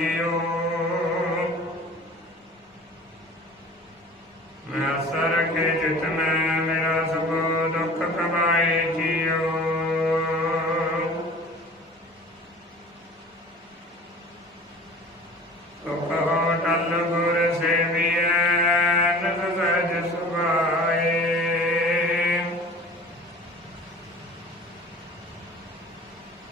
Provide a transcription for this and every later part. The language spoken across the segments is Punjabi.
ਜਿਉ ਮੈਂ ਸਰ ਕੇ ਜਿਤ ਮੈਂ, ਮੇਰਾ ਸਭ ਦੁੱਖ ਕਮਾਏ ਜਿਉ ਸੁਖ ਹੋ ਟਲ ਗੁਰ ਸੇਵੀਐ ਨਸ ਸਹਿਜ ਸੁਭਾਏ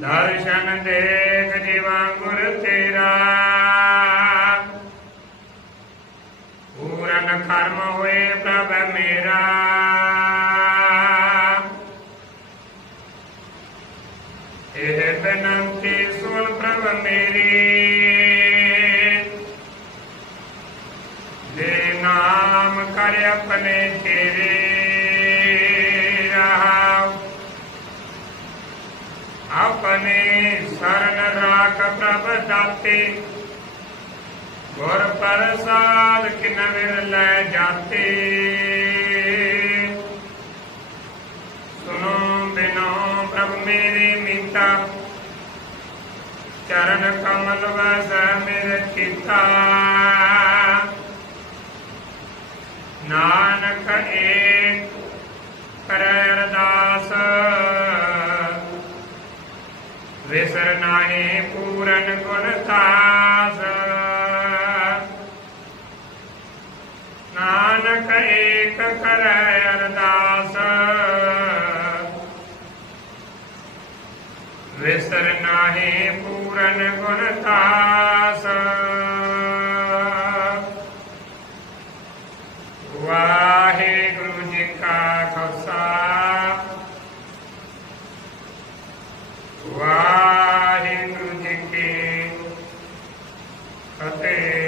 ਦਰਸ਼ਨ ਦੇਖ ਜੀਵਾ ਗੁਰ ਤੇਰਾ ਪੂਰਨ ਕਰਮ ਹੋਏ ਪ੍ਰਭ ਮੇਰਾ ਇਹ ਬੇਨੰਤੀ ਸੁਣ ਪ੍ਰਭ ਮੇਰੀ ਦੇ ਨਾਮ ਕਰ ਆਪਣੇ ਤੇਰੇ ਆਪਣੇ ਸਰਨ ਰਾਖ ਪ੍ਰਭ ਦਾਤੇ। ਗੁਰ ਪ੍ਰਸਾਦ ਕਿਨ ਵਿਰ ਲੈ ਜਾਤੇ। ਸੁਨੋ ਬਿਨੋ ਪ੍ਰਭ ਮੇਰੇ ਮੀਤਾ। ਚਰਨ ਕਮਲ ਵਸ ਮੇਰੇ ਚਿਤਾ ਨਾਨਕ ਏਕ ਵਿਸਰ ਨਾਹੀ ਪੂਰਨ ਗੁਣ ਤਾਸ ਨਾਨਕ ਏਕ ਕਰੈ ਅਰਦਾਸ ਵਿਸਰ ਨਾਹੀ ਪੂਰਨ ਗੁਣ ਤਾਸ ਵਾਹਿਗੁਰੂ ਜੀ ਕਾ ਖਾਲਸਾ ਵਾਹਿਗੁਰੂ Okay.